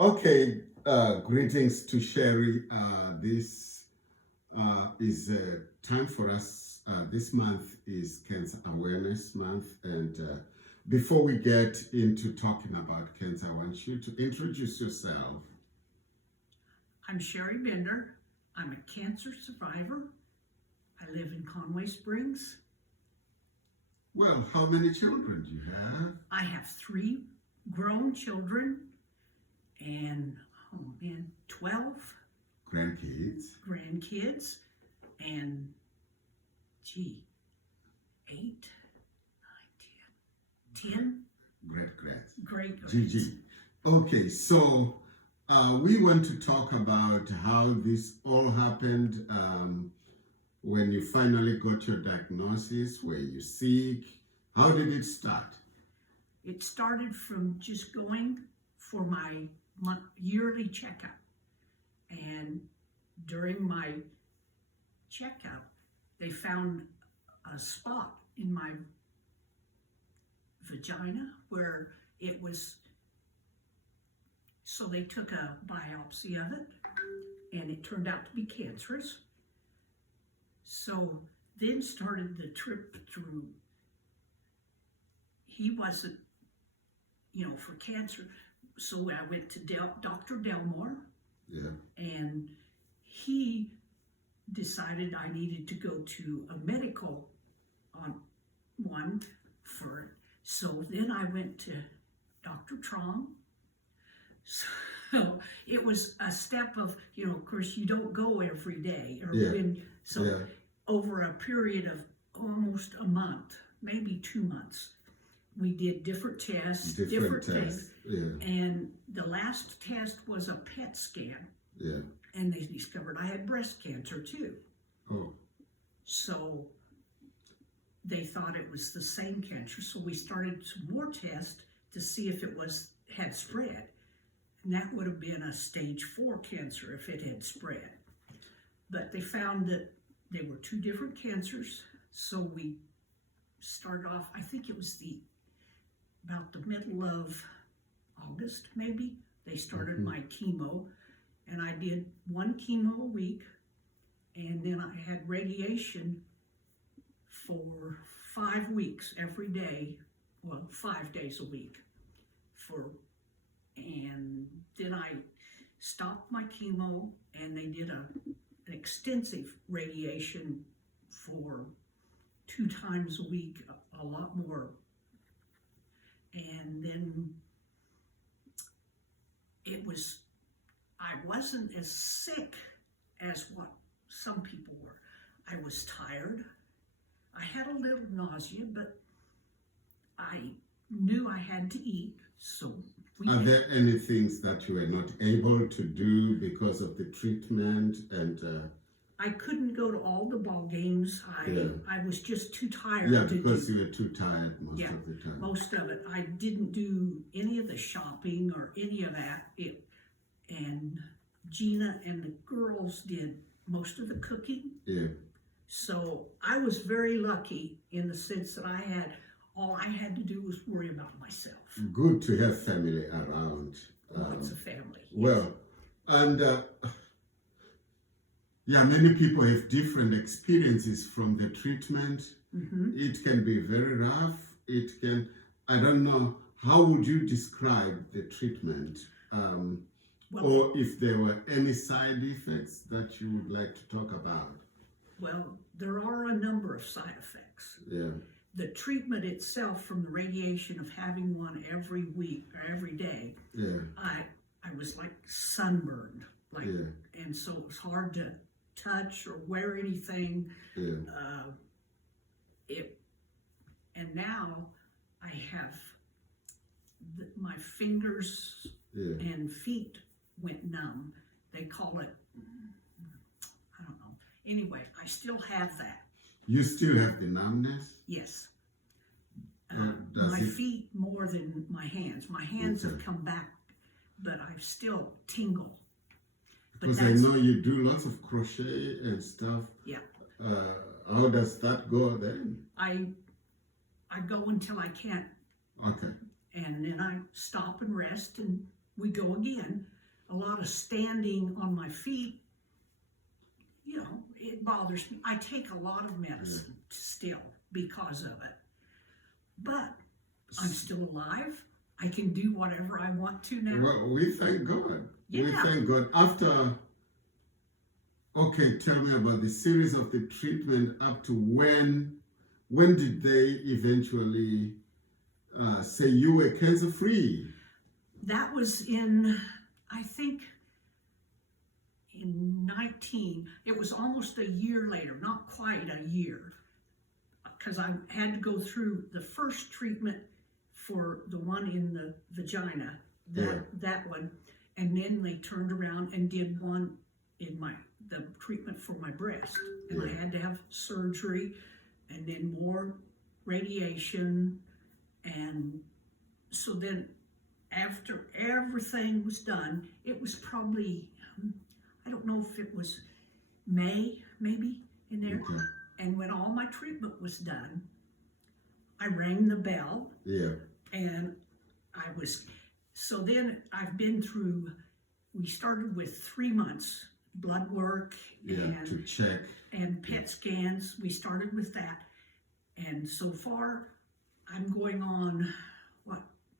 Okay, greetings to Sherry. This is time for us. This month is Cancer Awareness Month. And before we get into talking about cancer, I want you to introduce yourself. I'm Sherry Bender. I'm a cancer survivor. I live in Conway Springs. Well, how many children do you have? I have 3 grown children and 12 Grandkids? grandkids and 8, 9, 10, 10 Great-grands. great Gigi. Okay, so we want to talk about how this all happened when you finally got your diagnosis. Were you sick? How did it start? It started from just going for my yearly checkup. And during my checkup, they found a spot in my vagina where it was, so they took a biopsy of it and it turned out to be cancerous. So then started the trip through. He wasn't, for cancer. So I went to Dr. Delmore. Yeah. And he decided I needed to go to a medical one for it. So then I went to Dr. Trong. So it was a step of, of course you don't go every day over a period of almost a month, maybe 2 months. We did different tests, different things. Yeah. And the last test was a PET scan. Yeah. And they discovered I had breast cancer too. Oh. So they thought it was the same cancer. So we started some more tests to see if it had spread. And that would have been a stage 4 cancer if it had spread. But they found that they were 2 different cancers. So we started off, I think it was about the middle of August, maybe. They started my chemo, and I did 1 chemo a week, and then I had radiation for 5 weeks every day, 5 days a week. And then I stopped my chemo, and they did an extensive radiation for 2 times a week, a lot more. And then I wasn't as sick as what some people were. I was tired. I had a little nausea, but I knew I had to eat. So Are there any things that you were not able to do because of the treatment? And I couldn't go to all the ball games. I was just too tired. Yeah, because you were too tired most of the time. Most of it. I didn't do any of the shopping or any of that. And Gina and the girls did most of the cooking. Yeah. So I was very lucky in the sense that all I had to do was worry about myself. Good to have family around. Lots of family. Well, and many people have different experiences from the treatment. Mm-hmm. It can be very rough. I don't know, how would you describe the treatment? Or if there were any side effects that you would like to talk about? Well, there are a number of side effects. Yeah. The treatment itself, from the radiation of having one every week or every day, yeah. I was like sunburned, and so it was hard to touch or wear anything. Yeah. And now I have my fingers and feet went numb. They call it, I don't know. Anyway, I still have that. You still have the numbness? Yes. My feet more than my hands. My hands have come back, but I still tingle. Because I know you do lots of crochet and stuff. Yeah. How does that go then? I go until I can't. Okay. And then I stop and rest and we go again. A lot of standing on my feet, it bothers me. I take a lot of medicine still because of it. But I'm still alive. I can do whatever I want to now. Well, we thank God. Yeah. We thank God. Okay, tell me about the series of the treatment up to when did they eventually say you were cancer free? That was in, I think, in 19. It was almost a year later, not quite a year, because I had to go through the first treatment for the one in the vagina, that one, and then they turned around and did one in the treatment for my breast, and I had to have surgery, and then more radiation, and so then after everything was done, it was probably, I don't know if it was May, maybe, in there. Okay. And when all my treatment was done, I rang the bell. Yeah. And so then I've been through, we started with 3 months, blood work to check. and PET scans. We started with that. And so far, I'm going on,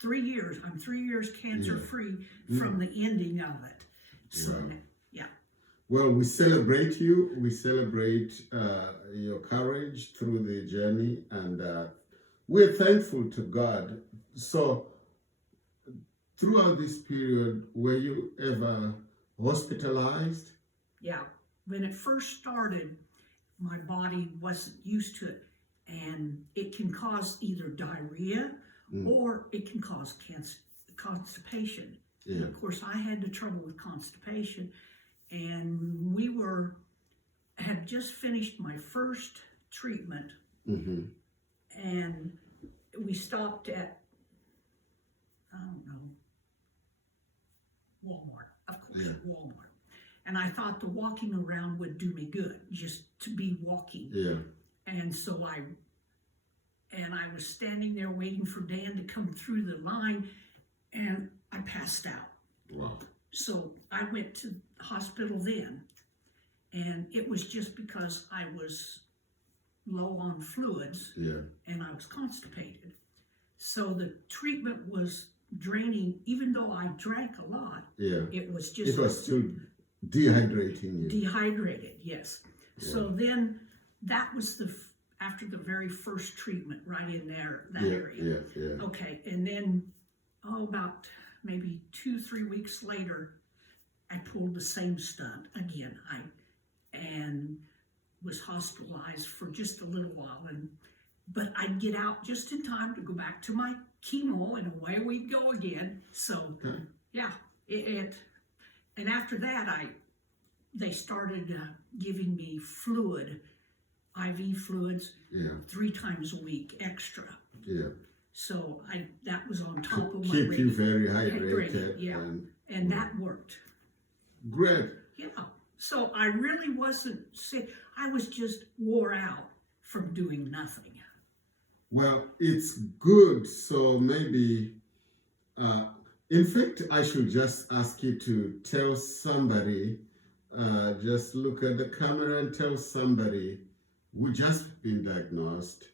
3 years. I'm 3 years cancer free from the ending of it. So, yeah. Well, we celebrate you. We celebrate your courage through the journey, and we're thankful to God. So, throughout this period, were you ever hospitalized? Yeah. When it first started, my body wasn't used to it, and it can cause either diarrhea or it can cause constipation. Yeah. Of course, I had the trouble with constipation, and we had just finished my first treatment, and we stopped at, I don't know, Walmart, of course, Walmart. And I thought the walking around would do me good, just to be walking. Yeah. And so I was standing there waiting for Dan to come through the line, and I passed out. Wow. So I went to the hospital then, and it was just because I was low on fluids and I was constipated. So the treatment was draining, even though I drank a lot. It was just... It was still dehydrating you. Dehydrated, yes. So then that was after the very first treatment, right in there, that area. Okay, and then, about maybe 2-3 weeks later, I pulled the same stunt again. And was hospitalized for just a little while, but I'd get out just in time to go back to my chemo, and away we'd go again. So, and after that, they started giving me fluid, IV fluids, 3 times a week extra. So that was on top of my keep you very hydrated. And that worked. Great. Yeah. So I really wasn't sick. I was just wore out from doing nothing. Well, it's good. So maybe, in fact, I should just ask you to tell somebody, just look at the camera and tell somebody who just been diagnosed,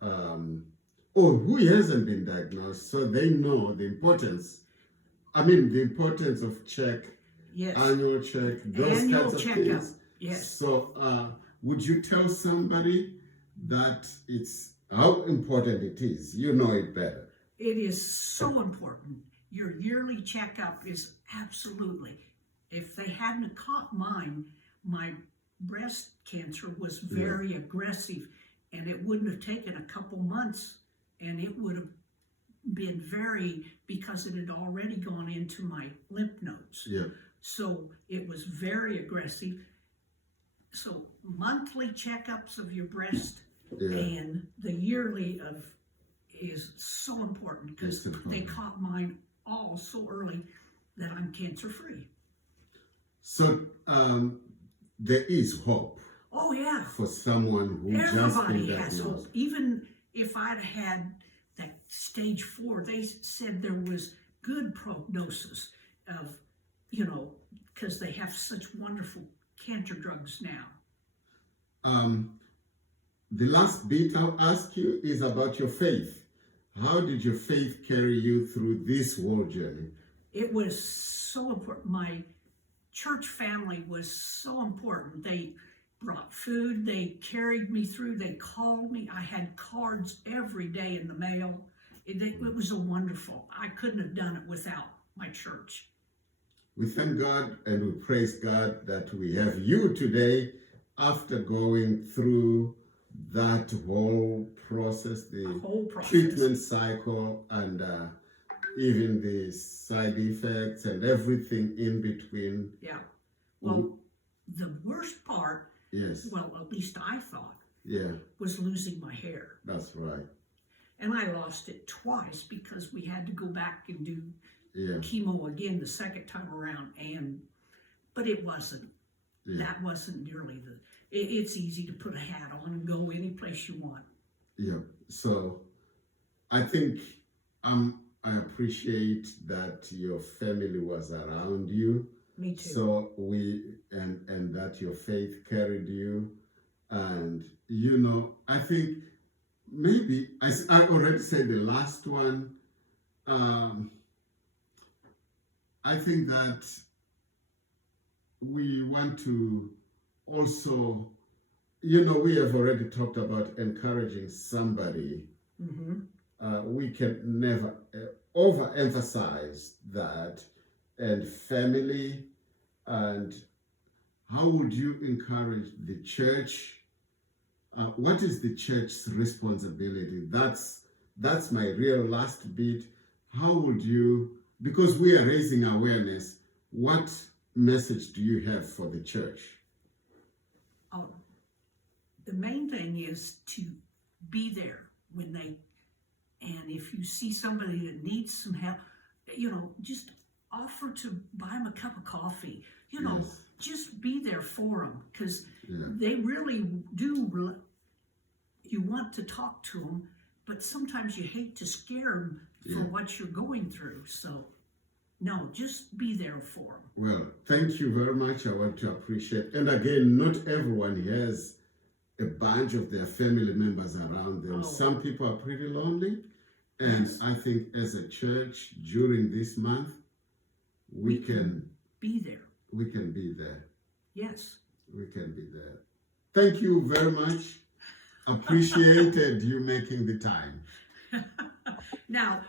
or who hasn't been diagnosed, so they know the importance. The importance of annual check, those kinds of things. Yes. So, would you tell somebody that it's how important it is? You know it better. It is so important. Your yearly checkup is absolutely. If they hadn't caught mine, my breast cancer was very aggressive, and it wouldn't have taken a couple months, and it would have been because it had already gone into my lymph nodes. So it was very aggressive. So monthly checkups of your breast and the yearly is so important, because they caught mine all so early that I'm cancer free. So there is hope. Oh yeah. For someone who just been Everybody diagnosed. has hope. Even if I'd had that stage 4, they said there was good prognosis of, because they have such wonderful cancer drugs now. The last bit I'll ask you is about your faith. How did your faith carry you through this world journey? It was so important. My church family was so important. They brought food, they carried me through, they called me. I had cards every day in the mail. It was a wonderful. I couldn't have done it without my church. We thank God and we praise God that we have you today after going through that whole process, the whole process. treatment cycle, and even the side effects and everything in between. Yeah. Well, the worst part, yes, well, at least I thought, yeah, was losing my hair. that's right. And I lost it twice because we had to go back and do Yeah, chemo again the second time around. But it wasn't. yeah, That wasn't nearly it's easy to put a hat on and go any place you want. yeah. So I think I appreciate that your family was around you. Me too. So and that your faith carried you, and I think maybe I already said the last one. I think that we want to also, we have already talked about encouraging somebody. Mm-hmm. We can never overemphasize that, and family. And how would you encourage the church? What is the church's responsibility? That's my real last bit. How would you, because we are raising awareness, what message do you have for the church? The main thing is to be there and if you see somebody that needs some help, just offer to buy them a cup of coffee. Yes. Just be there for them, because Yeah. they really do. You want to talk to them, but sometimes you hate to scare them for what you're going through. So, no, just be there for them. Well, thank you very much. I want to appreciate. And again, not everyone has a bunch of their family members around them. Oh. Some people are pretty lonely. And Yes. I think as a church during this month, we can be there. We can be there. Yes. We can be there. Thank you very much. Appreciated you making the time. Now,